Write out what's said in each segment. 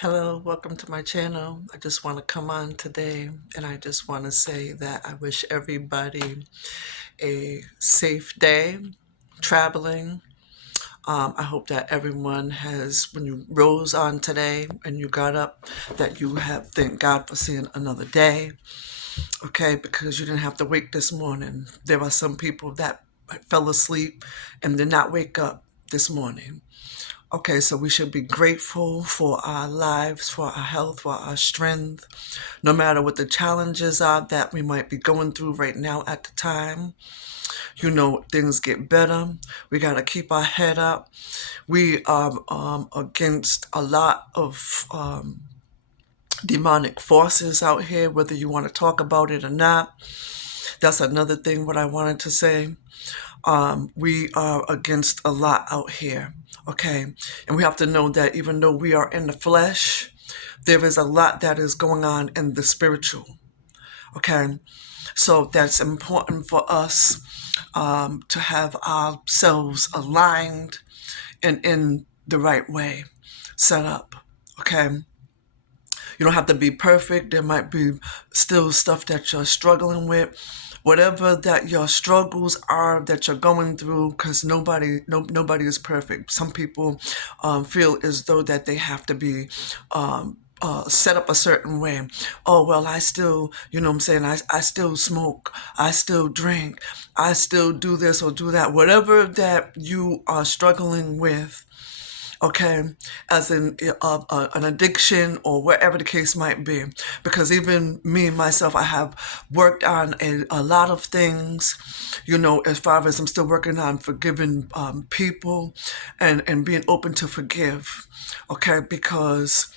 Hello, welcome to my channel. I just want to come on today and I just want to say that I wish everybody a safe day traveling. I hope that everyone has, when you rose on today and you got up, that you have thank God for seeing another day, okay? Because you didn't have to wake this morning. There are some people that fell asleep and did not wake up this morning. Okay, so we should be grateful for our lives, for our health, for our strength, no matter what the challenges are that we might be going through right now at the time. Things get better. We got to keep our head up. We are against a lot of demonic forces out here, whether you want to talk about it or not. That's another thing what I wanted to say. We are against a lot out here, okay? And we have to know that even though we are in the flesh, there is a lot that is going on in the spiritual, okay? So that's important for us to have ourselves aligned and in the right way set up, okay? You don't have to be perfect. There might be still stuff that you're struggling with. Whatever that your struggles are that you're going through, because nobody is perfect. Some people feel as though that they have to be set up a certain way. Oh, well, I still, what I'm saying, I still smoke, I still drink, I still do this or do that. Whatever that you are struggling with, okay, as in an addiction or wherever the case might be. Because even me, myself, I have worked on a lot of things, as far as I'm still working on forgiving people and being open to forgive, okay, because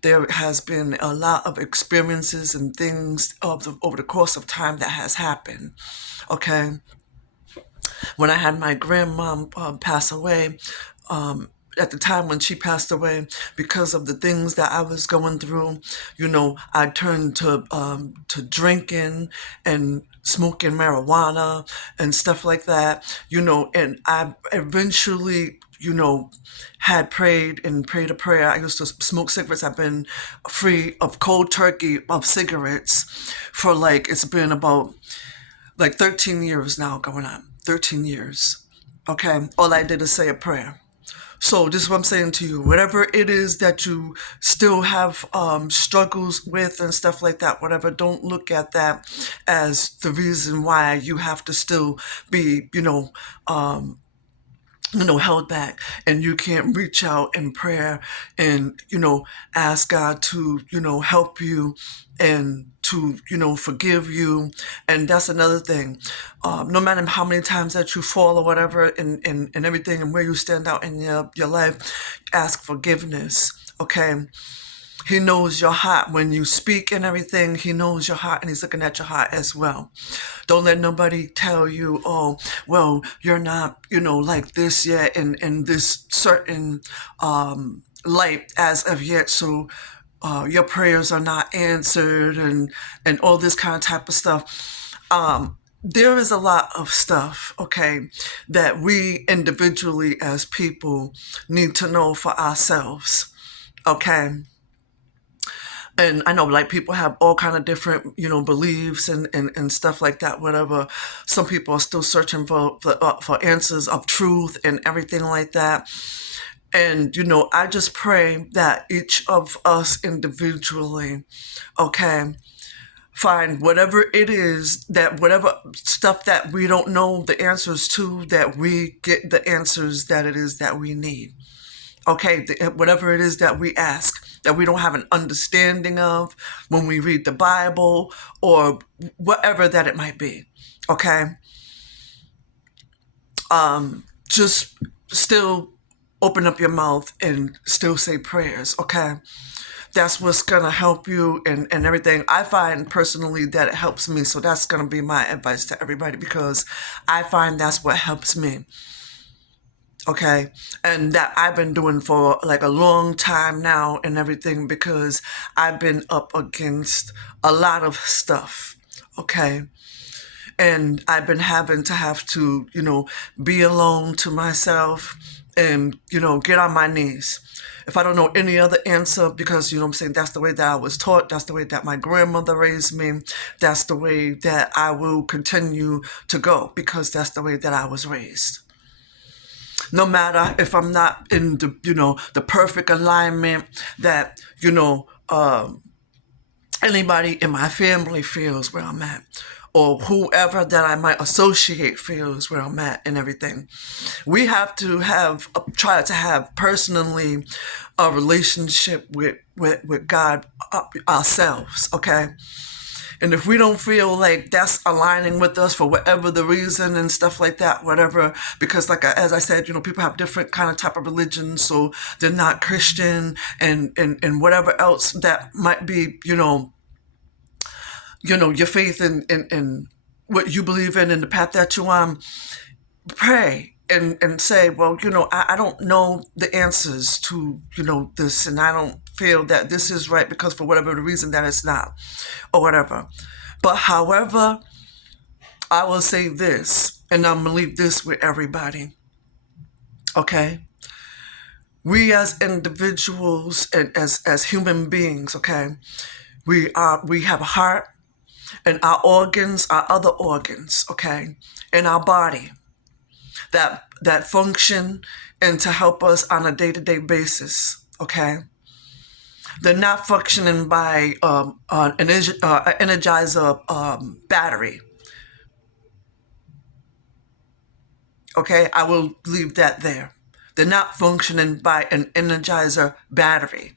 there has been a lot of experiences and things over the course of time that has happened, okay. When I had my grandmom pass away, at the time when she passed away, because of the things that I was going through, I turned to drinking and smoking marijuana and stuff like that, and I eventually, had prayed and prayed a prayer. I used to smoke cigarettes. I've been free of cold turkey of cigarettes for it's been about 13 years now going on. 13 years. Okay. All I did is say a prayer. So this is what I'm saying to you. Whatever it is that you still have struggles with and stuff like that, whatever, don't look at that as the reason why you have to still be, held back, and you can't reach out in prayer and, ask God to, help you and to, forgive you. And that's another thing. No matter how many times that you fall or whatever and everything and where you stand out in your life, ask forgiveness. Okay. He knows your heart. When you speak and everything, he knows your heart and he's looking at your heart as well. Don't let nobody tell you, oh, well, you're not, like this yet in this certain light as of yet. So your prayers are not answered and all this kind of type of stuff. There is a lot of stuff, okay, that we individually as people need to know for ourselves, okay? And I know people have all kind of different, beliefs and stuff like that, whatever. Some people are still searching for answers of truth and everything like that. And, I just pray that each of us individually, okay, find whatever it is that whatever stuff that we don't know the answers to, that we get the answers that it is that we need. Okay, whatever it is that we ask, that we don't have an understanding of when we read the Bible or whatever that it might be. Okay, just still open up your mouth and still say prayers. Okay, that's what's gonna help you and everything. I find personally that it helps me, so that's gonna be my advice to everybody, because I find that's what helps me. Okay, and that I've been doing for a long time now and everything, because I've been up against a lot of stuff. Okay, and I've been having to have to, be alone to myself and, get on my knees if I don't know any other answer, because, you know what I'm saying, that's the way that I was taught, that's the way that my grandmother raised me, that's the way that I will continue to go, because that's the way that I was raised. No matter if I'm not in the, the perfect alignment that, anybody in my family feels where I'm at, or whoever that I might associate feels where I'm at and everything. We have to try to have personally a relationship with God ourselves, okay? And if we don't feel like that's aligning with us for whatever the reason and stuff like that, whatever, because as I said, people have different kind of type of religions, so they're not Christian and whatever else that might be, your faith in what you believe in and the path that you pray and say, well, I don't know the answers to, this, and I don't feel that this is right because for whatever the reason that it's not, or whatever. But however, I will say this, and I'm going to leave this with everybody, okay? We as individuals and as human beings, okay, we have a heart, and our organs are other organs, okay, in our body that function and to help us on a day-to-day basis, okay? They're not functioning by an energizer battery. Okay, I will leave that there. They're not functioning by an energizer battery.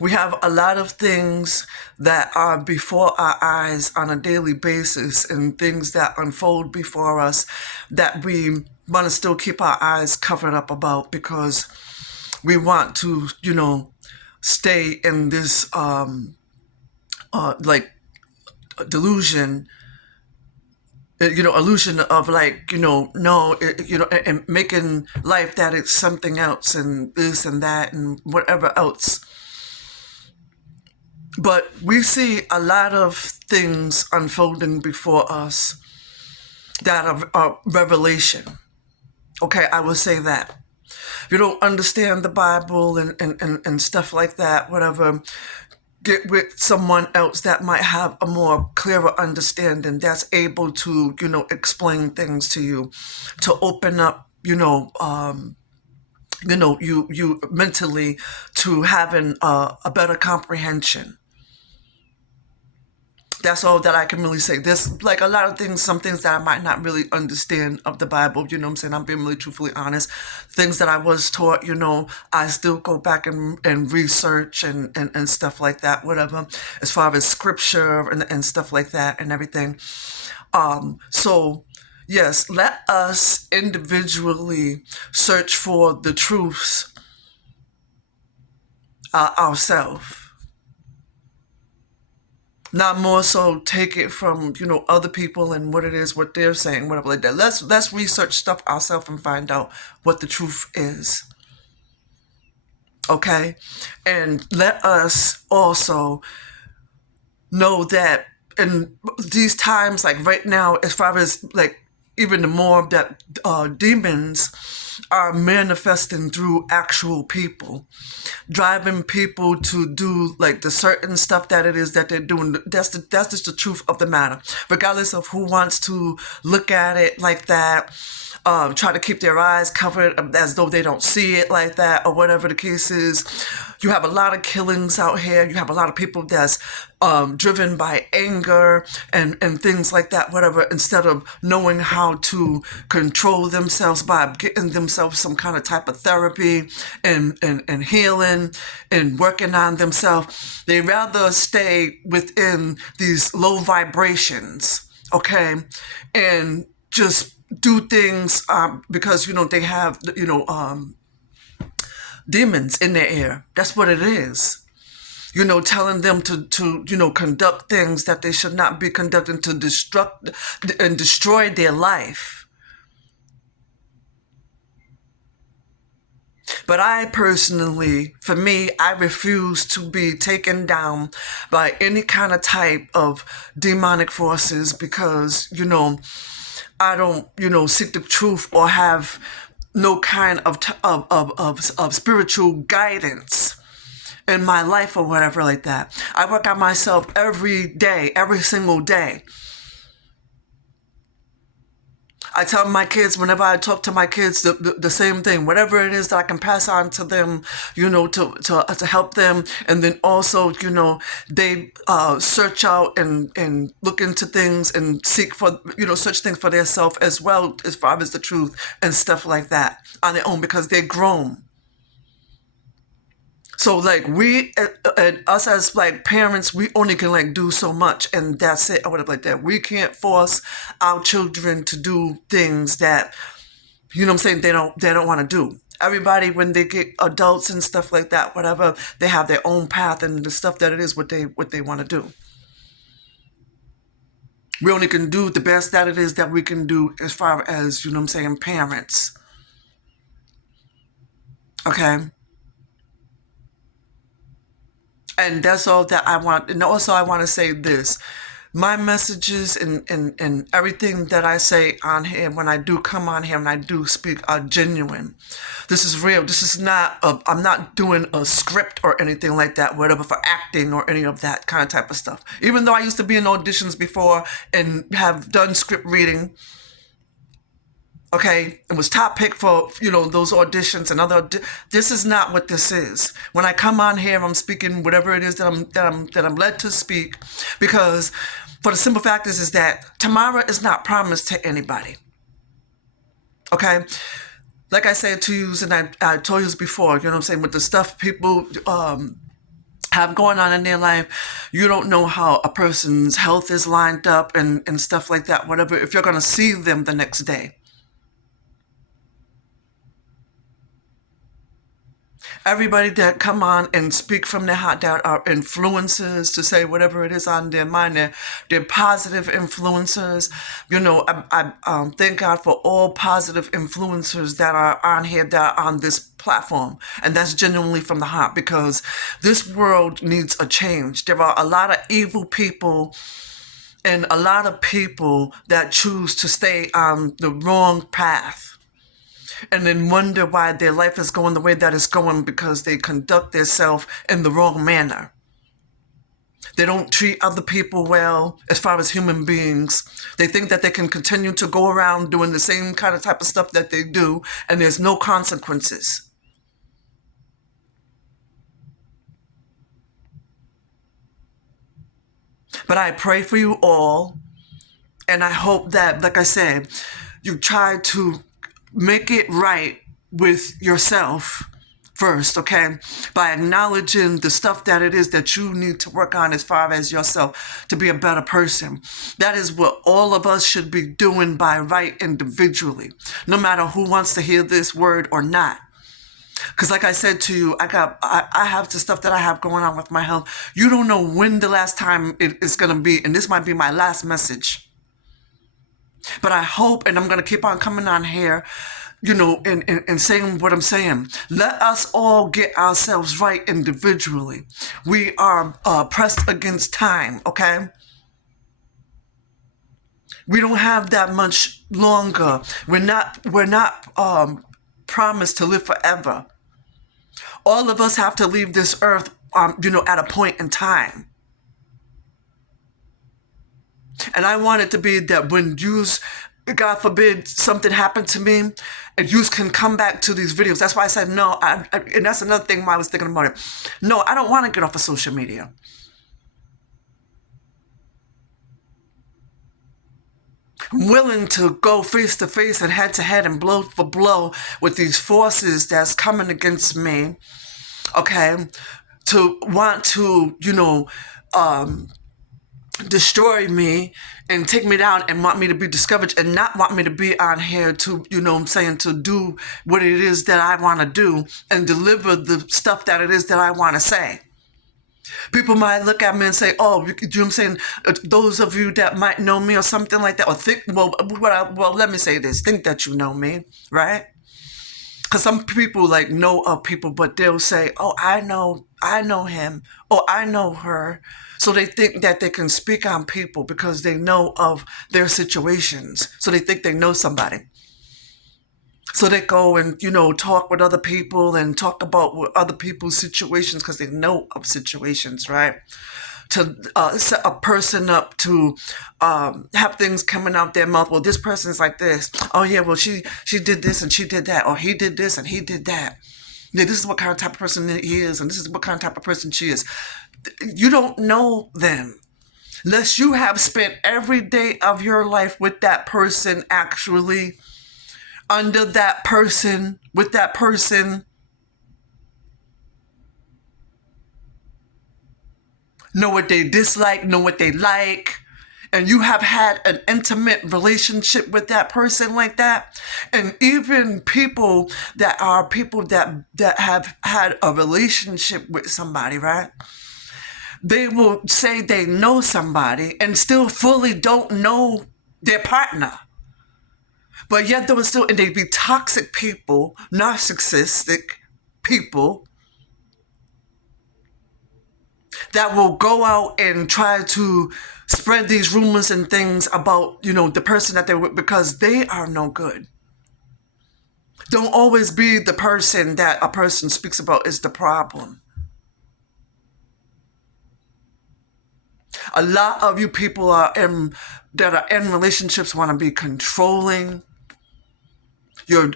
We have a lot of things that are before our eyes on a daily basis, and things that unfold before us that we want to still keep our eyes covered up about, because we want to, stay in this delusion, illusion of and making life that it's something else and this and that and whatever else. But we see a lot of things unfolding before us that are revelation. Okay, I will say that. If you don't understand the Bible and stuff like that, whatever, get with someone else that might have a more clearer understanding, that's able to, explain things to you, to open up, you mentally to having a better comprehension. That's all that I can really say. There's like a lot of things, some things that I might not really understand of the Bible, you know what I'm saying? I'm being really truthfully honest. Things that I was taught, I still go back and research and stuff like that, whatever, as far as scripture and stuff like that and everything. So yes, let us individually search for the truths ourselves. Not more so take it from, other people and what it is, what they're saying, whatever like that. Let's research stuff ourselves and find out what the truth is. Okay? And let us also know that in these times, like right now, as far as like even the more that demons are manifesting through actual people, driving people to do like the certain stuff that it is that they're doing. That's just the truth of the matter. Regardless of who wants to look at it like that, try to keep their eyes covered as though they don't see it like that, or whatever the case is. You have a lot of killings out here. You have a lot of people that's driven by anger and things like that, whatever, instead of knowing how to control themselves by getting themselves some kind of type of therapy and healing and working on themselves. They rather stay within these low vibrations, okay, and just do things because, they have, demons in their ear. That's what it is. Telling them to conduct things that they should not be conducting, to destruct and destroy their life. But I personally, for me, I refuse to be taken down by any kind of type of demonic forces, because, I don't, seek the truth or have no kind of spiritual guidance in my life or whatever like that. I work on myself every day, every single day. I tell my kids, whenever I talk to my kids, the same thing. Whatever it is that I can pass on to them, to help them. And then also, they search out and look into things and seek for, search things for themselves as well, as far as the truth and stuff like that on their own, because they're grown. So like us as like parents, we only can like do so much, and that's it or whatever like that. We can't force our children to do things that, what I'm saying, they don't want to do. Everybody, when they get adults and stuff like that, whatever, they have their own path and the stuff that it is what they want to do. We only can do the best that it is that we can do as far as, parents. Okay. And that's all that I want. And also I want to say this. My messages and everything that I say on here, when I do come on here and I do speak, are genuine. This is real. This is not, I'm not doing a script or anything like that, whatever, for acting or any of that kind of type of stuff. Even though I used to be in auditions before and have done script reading, okay, it was top pick for, those auditions and other, this is not what this is. When I come on here, I'm speaking whatever it is that I'm led to speak, because for the simple fact is that tomorrow is not promised to anybody. Okay? Like I said to you, and I told you before, with the stuff people have going on in their life, you don't know how a person's health is lined up and stuff like that, whatever, if you're going to see them the next day. Everybody that come on and speak from their heart that are influencers to say whatever it is on their mind, they're positive influencers. I thank God for all positive influencers that are on here, that are on this platform. And that's genuinely from the heart, because this world needs a change. There are a lot of evil people and a lot of people that choose to stay on the wrong path, and then wonder why their life is going the way that it's going, because they conduct themselves in the wrong manner. They don't treat other people well as far as human beings. They think that they can continue to go around doing the same kind of type of stuff that they do, and there's no consequences. But I pray for you all, and I hope that, like I said, you try to make it right with yourself first, okay? By acknowledging the stuff that it is that you need to work on as far as yourself to be a better person. That is what all of us should be doing by right individually, no matter who wants to hear this word or not. Because like I said to you, I have the stuff that I have going on with my health. You don't know when the last time it is going to be, and this might be my last message. But I hope, and I'm going to keep on coming on here, and saying what I'm saying. Let us all get ourselves right individually. We are pressed against time, okay? We don't have that much longer. We're not promised to live forever. All of us have to leave this earth, at a point in time. And I want it to be that when God forbid, something happened to me, and you can come back to these videos. That's why I said no. And that's another thing why I was thinking about it. No, I don't want to get off of social media. I'm willing to go face to face and head to head and blow for blow with these forces that's coming against me. Okay? To want to, destroy me and take me down and want me to be discouraged and not want me to be on here to, to do what it is that I want to do and deliver the stuff that it is that I want to say. People might look at me and say, oh, those of you that might know me or something like that, or think, well, let me say this, think that you know me, right? Because some people know of people, but they'll say, oh, I know I know him or I know her. So they think that they can speak on people because they know of their situations. So they think they know somebody. So they go and, talk with other people and talk about what other people's situations because they know of situations, right? To set a person up to have things coming out their mouth. Well, this person's like this. Oh yeah, well she did this and she did that, or he did this and he did that. Yeah, this is what kind of type of person he is, and this is what kind of type of person she is. You don't know them unless you have spent every day of your life with that person, actually under that person, with that person. Know what they dislike, know what they like, and you have had an intimate relationship with that person like that. And even people that have had a relationship with somebody, right? They will say they know somebody and still fully don't know their partner. But yet they be toxic people, narcissistic people that will go out and try to spread these rumors and things about, the person that they're with because they are no good. Don't always be the person that a person speaks about is the problem. A lot of you people that are in relationships want to be controlling. You're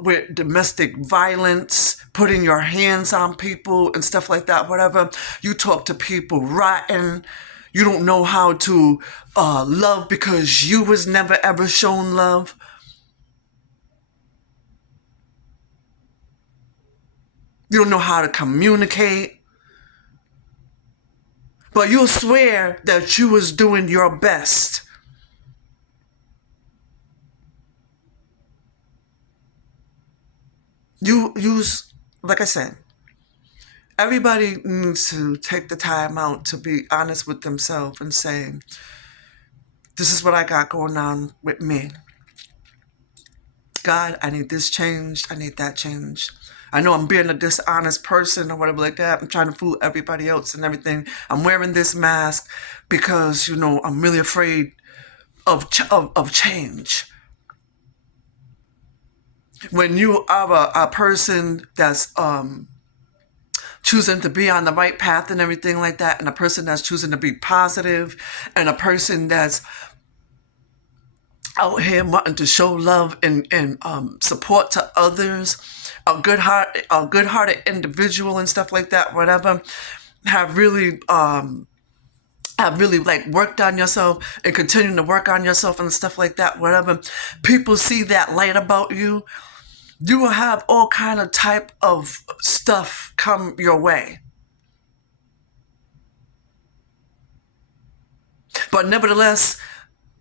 with domestic violence, putting your hands on people and stuff like that, whatever. You talk to people rotten. You don't know how to love because you was never ever shown love. You don't know how to communicate. But you'll swear that you was doing your best. You use, like I said, everybody needs to take the time out to be honest with themselves and say, this is what I got going on with me. God, I need this changed. I need that changed. I know I'm being a dishonest person or whatever like that. I'm trying to fool everybody else and everything. I'm wearing this mask because, I'm really afraid of change. When you are a person that's choosing to be on the right path and everything like that, and a person that's choosing to be positive, and a person that's out here wanting to show love and support to others, a good-hearted individual and stuff like that, whatever, have really like worked on yourself and continuing to work on yourself and stuff like that, whatever. People see that light about you. You will have all kind of type of stuff come your way. But nevertheless,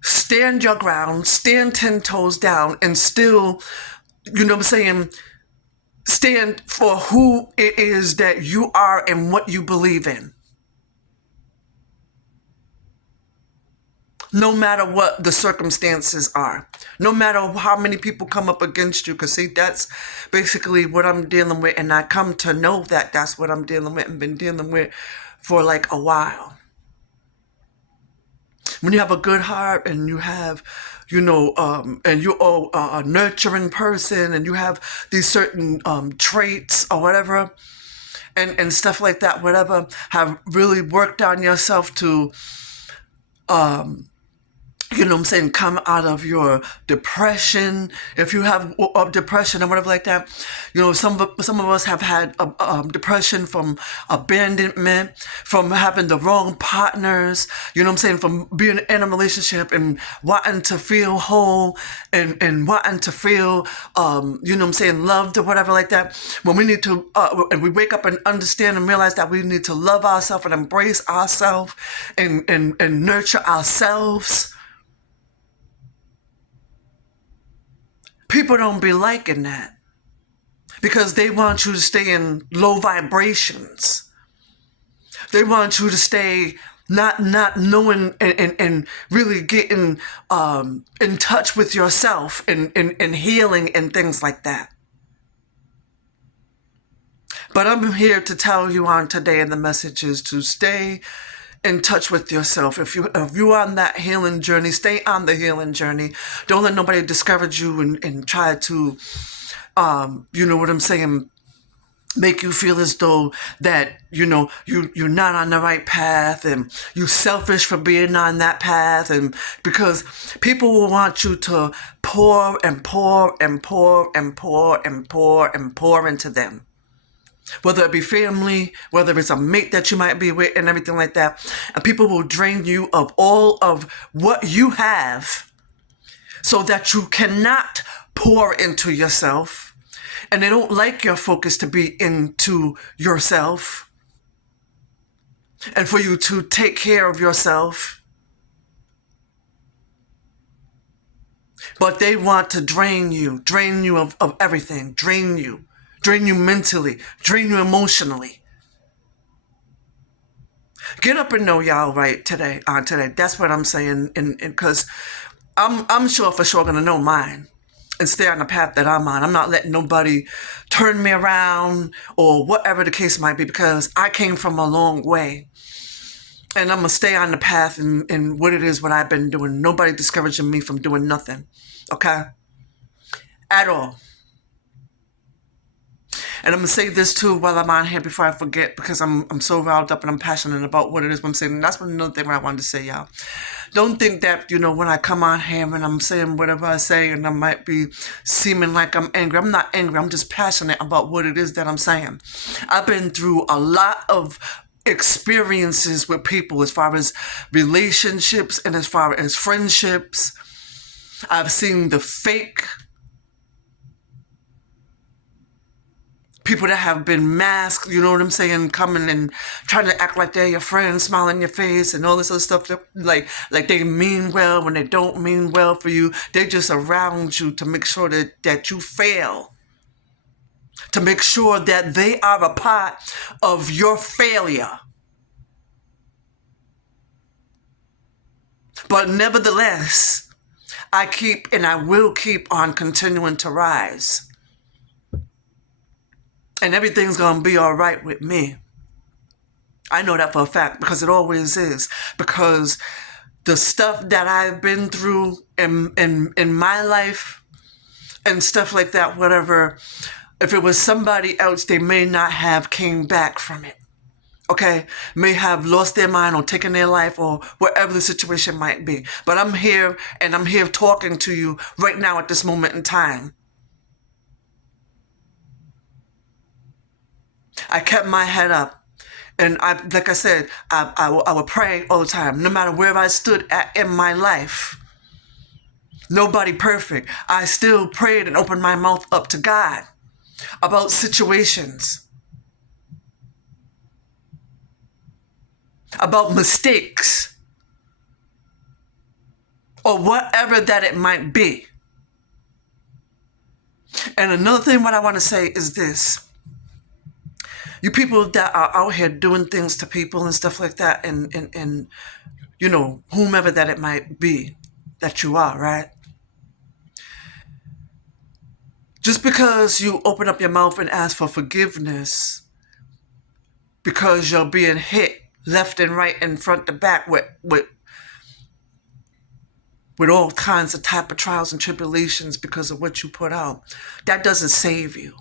stand your ground, stand 10 toes down, and still, stand for who it is that you are and what you believe in. No matter what the circumstances are, no matter how many people come up against you, because see, that's basically what I'm dealing with, and I come to know that that's what I'm dealing with and been dealing with for like a while. When you have a good heart and you have, and you're a nurturing person and you have these certain traits or whatever, and stuff like that, whatever, have really worked on yourself to come out of your depression. If you have depression or whatever like that, some of us have had depression from abandonment, from having the wrong partners, from being in a relationship and wanting to feel whole and wanting to feel, loved or whatever like that. When we need to, and we wake up and understand and realize that we need to love ourselves and embrace ourselves and nurture ourselves. People don't be liking that because they want you to stay in low vibrations. They want you to stay not knowing and really getting in touch with yourself and healing and things like that. But But I'm here to tell you on today, and the message is to stay in touch with yourself. If you're on that healing journey, stay on the healing journey. Don't let nobody discourage you and try to, you know what I'm saying, make you feel as though that, you're not on the right path and you're selfish for being on that path. And because people will want you to pour and pour and pour and pour and pour and pour into them. Whether it be family, whether it's a mate that you might be with and everything like that. And people will drain you of all of what you have so that you cannot pour into yourself. And they don't like your focus to be into yourself and for you to take care of yourself. But they want to drain you of everything, drain you mentally, drain you emotionally. Get up and know y'all right today. That's what I'm saying, and because I'm sure for sure gonna know mine and stay on the path that I'm on. I'm not letting nobody turn me around or whatever the case might be, because I came from a long way. And I'm going to stay on the path and what it is, what I've been doing. Nobody discouraging me from doing nothing. Okay? At all. And I'm going to say this too while I'm on here before I forget, because I'm so riled up and I'm passionate about what it is I'm saying. And that's another thing I wanted to say, y'all. Don't think that, when I come on here and I'm saying whatever I say and I might be seeming like I'm angry. I'm not angry. I'm just passionate about what it is that I'm saying. I've been through a lot of experiences with people as far as relationships and as far as friendships. I've seen the fake people that have been masked, you know what I'm saying, coming and trying to act like they're your friend, smile in your face and all this other stuff, like they mean well when they don't mean well for you. They're just around you to make sure that you fail, to make sure that they are a part of your failure. But nevertheless, I keep and I will keep on continuing to rise. And everything's going to be all right with me. I know that for a fact, because it always is. Because the stuff that I've been through in my life and stuff like that, whatever, if it was somebody else, they may not have came back from it. Okay? May have lost their mind or taken their life or whatever the situation might be. But I'm here, and I'm here talking to you right now at this moment in time. I kept my head up, and like I said, I would pray all the time, no matter where I stood at in my life. Nobody perfect. I still prayed and opened my mouth up to God about situations, about mistakes, or whatever that it might be. And another thing what I want to say is this. You people that are out here doing things to people and stuff like that, and whomever that it might be that you are, right? Just because you open up your mouth and ask for forgiveness because you're being hit left and right and front to back with all kinds of type of trials and tribulations because of what you put out, that doesn't save you.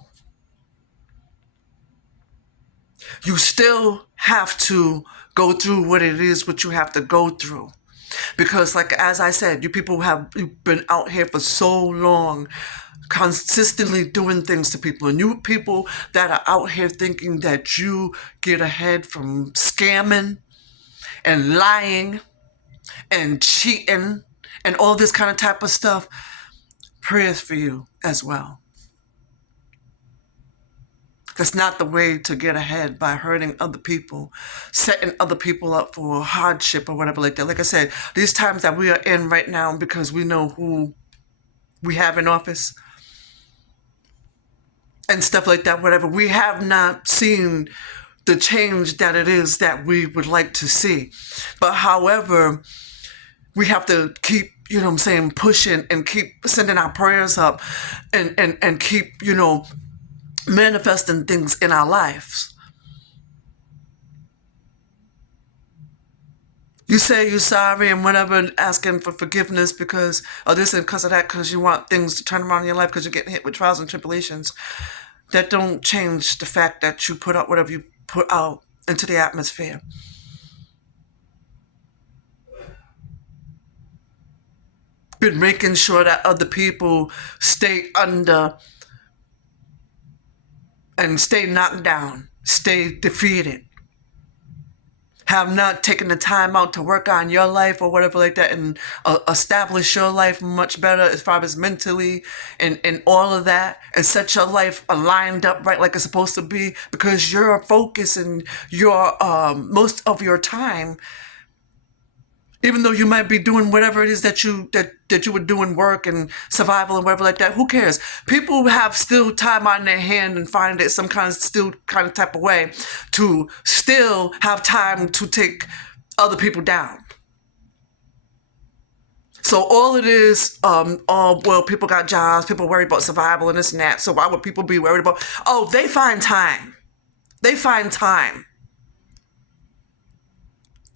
You still have to go through what it is, what you have to go through. Because like, as I said, you've been out here for so long, consistently doing things to people. And you people that are out here thinking that you get ahead from scamming and lying and cheating and all this kind of type of stuff, prayers for you as well. That's not the way to get ahead, by hurting other people, setting other people up for hardship or whatever like that. Like I said, these times that we are in right now, because we know who we have in office and stuff like that, whatever, we have not seen the change that it is that we would like to see. But however, we have to keep, pushing and keep sending our prayers up and keep, manifesting things in our lives. You say you're sorry and whatever, asking for forgiveness because of this and because of that, because you want things to turn around in your life because you're getting hit with trials and tribulations. That don't change the fact that you put out whatever you put out into the atmosphere. Been making sure that other people stay under and stay knocked down, stay defeated. Have not taken the time out to work on your life or whatever like that and establish your life much better as far as mentally and all of that and set your life aligned up right like it's supposed to be, because your focus and your most of your time, even though you might be doing whatever it is that you were doing, work and survival and whatever like that, who cares? People have still time on their hand and find it some kind of type of way to still have time to take other people down. So all it is, well, people got jobs, people worry about survival and this and that. So why would people be worried about? Oh, they find time. They find time.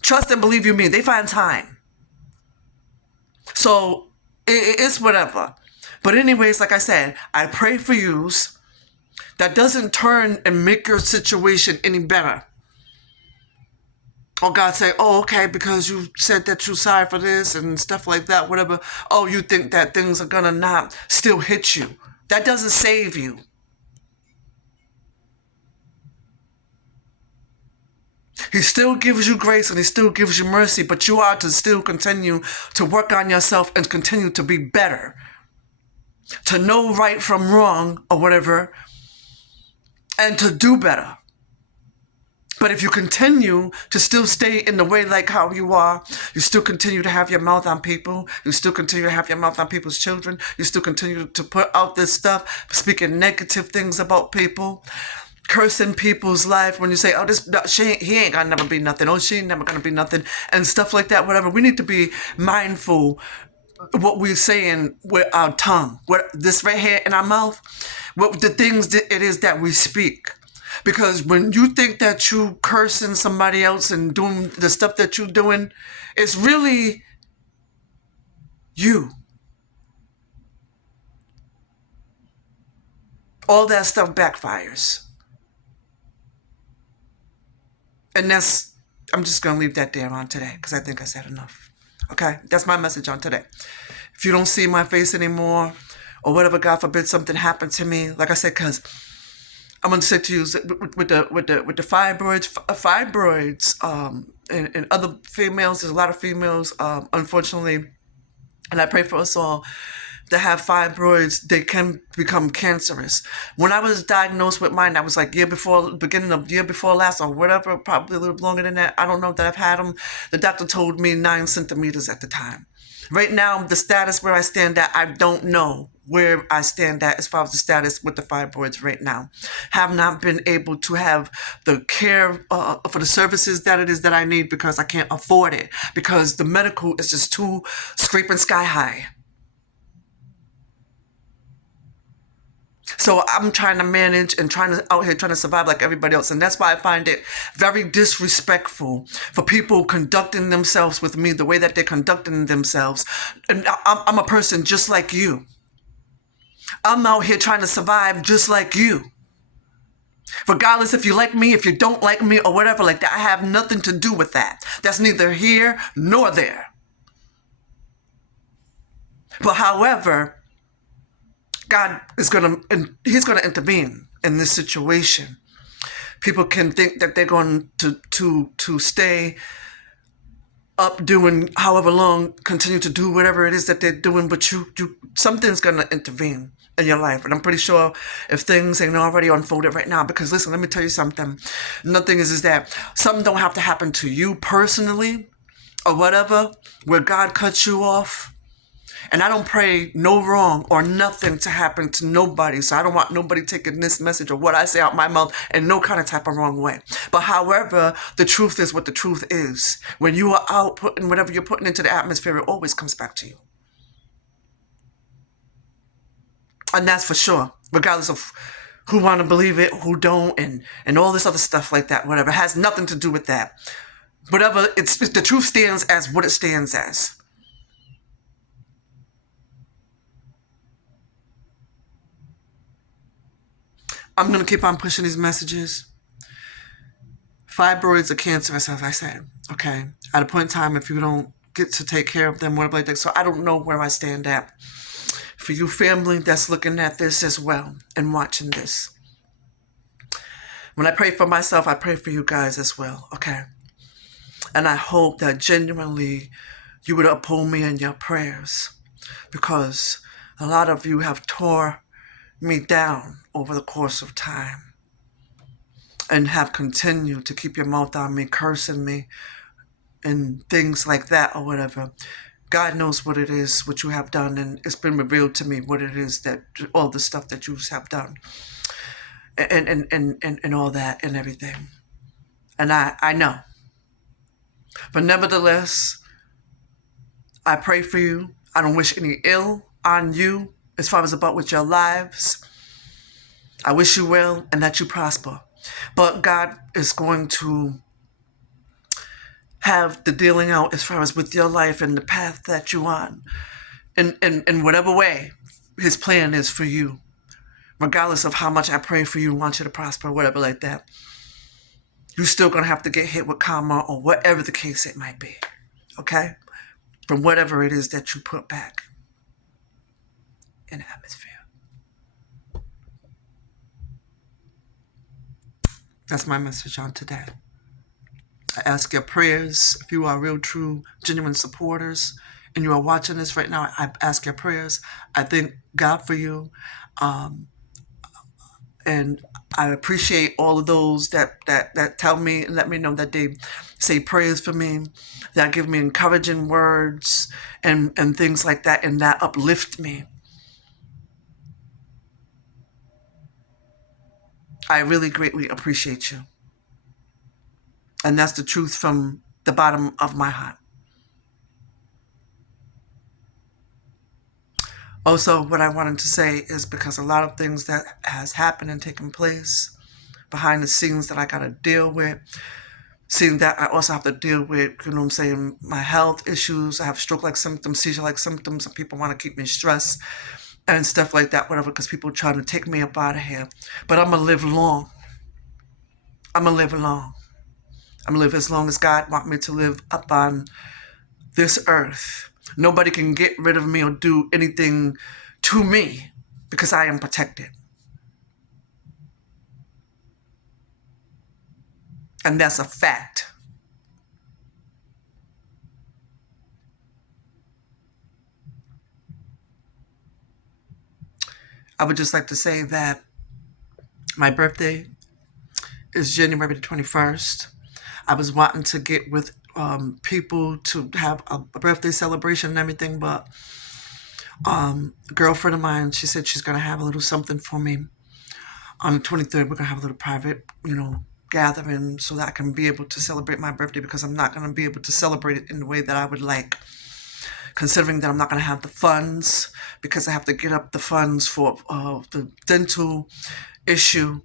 Trust and believe you me, they find time. So it's whatever. But anyways, like I said, I pray for yous. That doesn't turn and make your situation any better. Or God say, oh, okay, because you said that you're sorry for this and stuff like that, whatever. Oh, you think that things are gonna not still hit you. That doesn't save you. He still gives you grace and he still gives you mercy, but you are to still continue to work on yourself and continue to be better. To know right from wrong or whatever, and to do better. But if you continue to still stay in the way like how you are, you still continue to have your mouth on people, you still continue to have your mouth on people's children, you still continue to put out this stuff, speaking negative things about people, cursing people's life when you say, oh, he ain't gonna never be nothing, oh, she ain't never gonna be nothing, and stuff like that, whatever. We need to be mindful what we're saying with our tongue, what this right here in our mouth, what the things that it is that we speak. Because when you think that you cursing somebody else and doing the stuff that you're doing, it's really you. All that stuff backfires. And I'm just going to leave that there on today because I think I said enough. Okay? That's my message on today. If you don't see my face anymore or whatever, God forbid something happened to me, like I said, because I'm going to say to you with the fibroids, and other females, there's a lot of females, unfortunately, and I pray for us all that have fibroids, they can become cancerous. When I was diagnosed with mine, I was like beginning of year before last or whatever, probably a little longer than that. I don't know that I've had them. The doctor told me 9 centimeters at the time. Right now, the status where I stand at, I don't know where I stand at as far as the status with the fibroids right now. Have not been able to have the care for the services that it is that I need because I can't afford it. Because the medical is just too scraping sky high. So I'm trying to manage and out here trying to survive like everybody else. And that's why I find it very disrespectful for people conducting themselves with me the way that they're conducting themselves. And I'm a person just like you. I'm out here trying to survive just like you. Regardless if you like me, if you don't like me, or whatever like that, I have nothing to do with that. That's neither here nor there. But however, God is he's going to intervene in this situation. People can think that they're going to stay up doing however long, continue to do whatever it is that they're doing, but something's going to intervene in your life. And I'm pretty sure if things ain't already unfolded right now, because listen, let me tell you something. Nothing is that something don't have to happen to you personally or whatever, where God cuts you off. And I don't pray no wrong or nothing to happen to nobody. So I don't want nobody taking this message or what I say out my mouth in no kind of type of wrong way. But however, the truth is what the truth is. When you are out putting whatever you're putting into the atmosphere, it always comes back to you. And that's for sure, regardless of who want to believe it, who don't, and all this other stuff like that, whatever. It has nothing to do with that. Whatever, it's the truth stands as what it stands as. I'm going to keep on pushing these messages. Fibroids are cancerous, as I said, okay? At a point in time, if you don't get to take care of them, whatever like that. So I don't know where I stand at. For you family that's looking at this as well and watching this. When I pray for myself, I pray for you guys as well, okay? And I hope that genuinely you would uphold me in your prayers, because a lot of you have tore me down over the course of time and have continued to keep your mouth on me, cursing me and things like that or whatever. God knows what it is, what you have done, and it's been revealed to me what it is, that all the stuff that you have done and all that and everything. And I know. But nevertheless, I pray for you. I don't wish any ill on you as far as about with your lives. I wish you well and that you prosper. But God is going to have the dealing out as far as with your life and the path that you're on. In whatever way his plan is for you. Regardless of how much I pray for you, want you to prosper, whatever like that. You're still going to have to get hit with karma or whatever the case it might be. Okay? From whatever it is that you put back in the atmosphere. That's my message on today. I ask your prayers. If you are real, true, genuine supporters and you are watching this right now, I ask your prayers. I thank God for you. And I appreciate all of those that tell me and let me know that they say prayers for me, that give me encouraging words and things like that, and that uplift me. I really greatly appreciate you. And that's the truth from the bottom of my heart. Also, what I wanted to say is because a lot of things that has happened and taken place behind the scenes that I got to deal with, seeing that I also have to deal with, you know what I'm saying, my health issues. I have stroke-like symptoms, seizure-like symptoms, and people want to keep me stressed and stuff like that, whatever, because people trying to take me up out of here. But I'm going to live long. I'm going to live long. I'm going to live as long as God wants me to live up on this earth. Nobody can get rid of me or do anything to me because I am protected. And that's a fact. I would just like to say that my birthday is January the 21st. I was wanting to get with people to have a birthday celebration and everything, but a girlfriend of mine, she said she's going to have a little something for me. On the 23rd, we're going to have a little private, gathering so that I can be able to celebrate my birthday, because I'm not going to be able to celebrate it in the way that I would like, considering that I'm not going to have the funds, because I have to get up the funds for the dental issue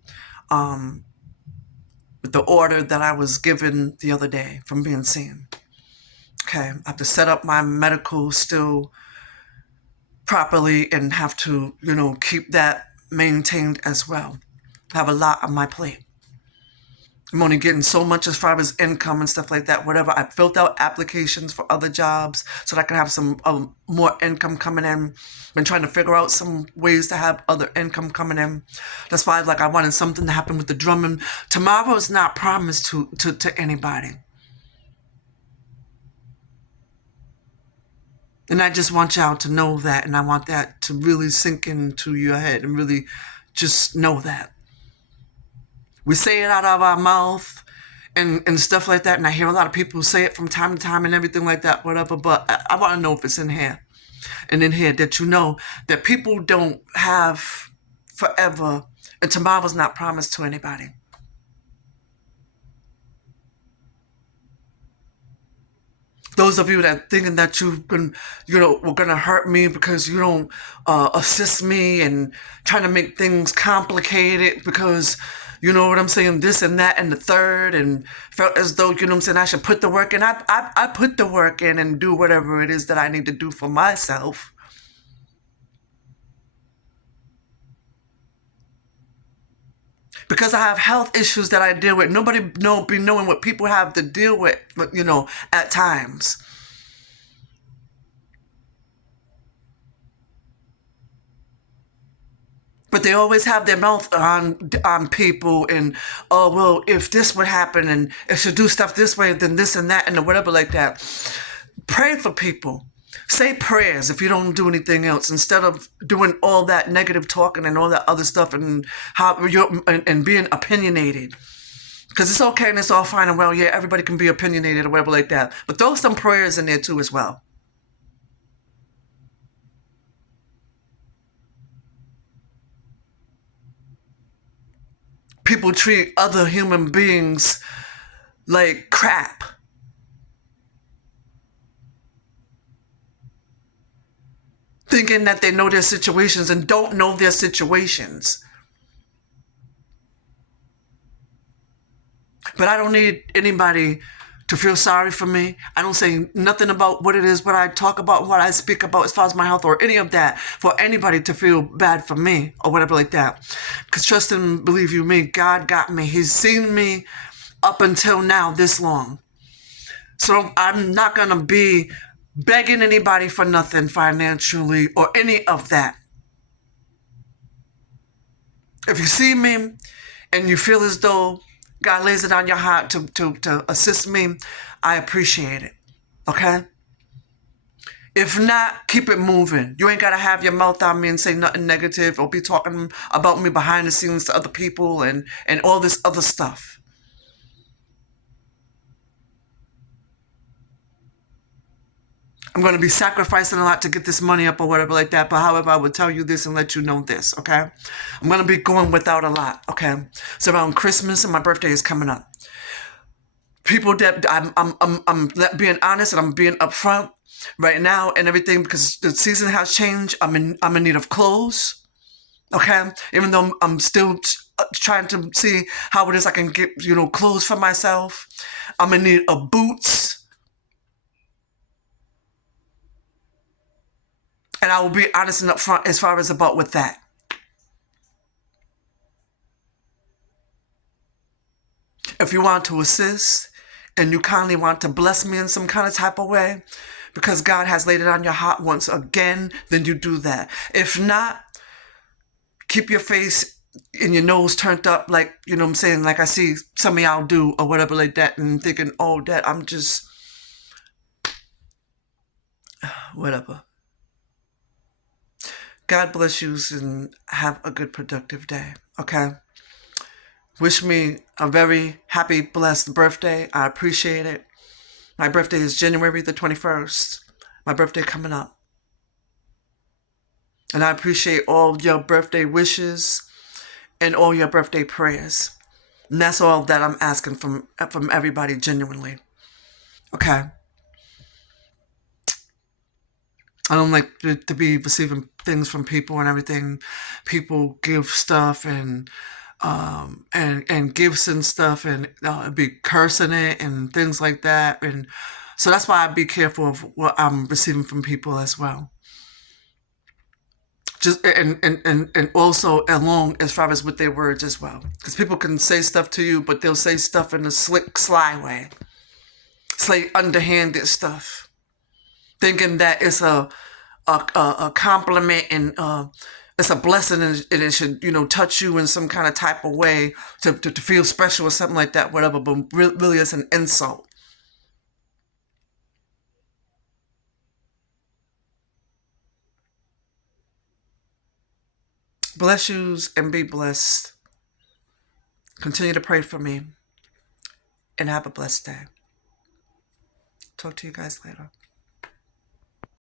with the order that I was given the other day from being seen. Okay, I have to set up my medical still properly and have to, keep that maintained as well. I have a lot on my plate. I'm only getting so much as far as income and stuff like that, whatever. I filled out applications for other jobs so that I can have some more income coming in. Been trying to figure out some ways to have other income coming in. That's why I wanted something to happen with the drumming. Tomorrow is not promised to anybody. And I just want y'all to know that, and I want that to really sink into your head and really just know that. We say it out of our mouth and stuff like that, and I hear a lot of people say it from time to time and everything like that, whatever, but I want to know if it's in here. And in here that you know that people don't have forever, and tomorrow's not promised to anybody. Those of you that thinking that were gonna hurt me because you don't assist me and trying to make things complicated because you know what I'm saying, this and that and the third, and felt as though, you know what I'm saying, I should put the work in. I put the work in and do whatever it is that I need to do for myself. Because I have health issues that I deal with. Nobody be knowing what people have to deal with, at times. But they always have their mouth on people, and oh well, if this would happen, and if you do stuff this way, then this and that and whatever like that. Pray for people. Say prayers if you don't do anything else, instead of doing all that negative talking and all that other stuff, and how you're and being opinionated. Because it's okay and it's all fine and well. Yeah, everybody can be opinionated or whatever like that. But throw some prayers in there too as well. People treat other human beings like crap. Thinking that they know their situations and don't know their situations. But I don't need anybody to feel sorry for me. I don't say nothing about what it is, what I talk about, what I speak about as far as my health or any of that for anybody to feel bad for me or whatever like that. Because trust and believe you me, God got me. He's seen me up until now this long. So I'm not going to be begging anybody for nothing financially or any of that. If you see me and you feel as though God lays it on your heart to assist me, I appreciate it. Okay? If not, keep it moving. You ain't got to have your mouth on me and say nothing negative or be talking about me behind the scenes to other people and all this other stuff. I'm going to be sacrificing a lot to get this money up or whatever like that. But however, I would tell you this and let you know this, okay? I'm going to be going without a lot, okay? So around Christmas and my birthday is coming up. People that I'm being honest and I'm being upfront right now and everything, because the season has changed. I'm in need of clothes, okay? Even though I'm still trying to see how it is I can get, clothes for myself. I'm in need of boots. And I will be honest and upfront as far as about with that. If you want to assist and you kindly want to bless me in some kind of type of way, because God has laid it on your heart once again, then you do that. If not, keep your face and your nose turned up, like, you know what I'm saying, like I see some of y'all do or whatever like that, and thinking, oh, that I'm just whatever. God bless you and have a good, productive day, okay? Wish me a very happy, blessed birthday. I appreciate it. My birthday is January the 21st. My birthday coming up. And I appreciate all your birthday wishes and all your birthday prayers. And that's all that I'm asking from everybody genuinely. Okay? I don't like to be receiving things from people and everything. People give stuff and gifts and stuff and be cursing it and things like that, and so that's why I be careful of what I'm receiving from people as well. Just and also along as far as with their words as well, because people can say stuff to you, but they'll say stuff in a slick, sly way, say underhanded stuff, thinking that it's a compliment and it's a blessing and it should, touch you in some kind of type of way to feel special or something like that, whatever, but really it's an insult. Bless yous and be blessed. Continue to pray for me and have a blessed day. Talk to you guys later.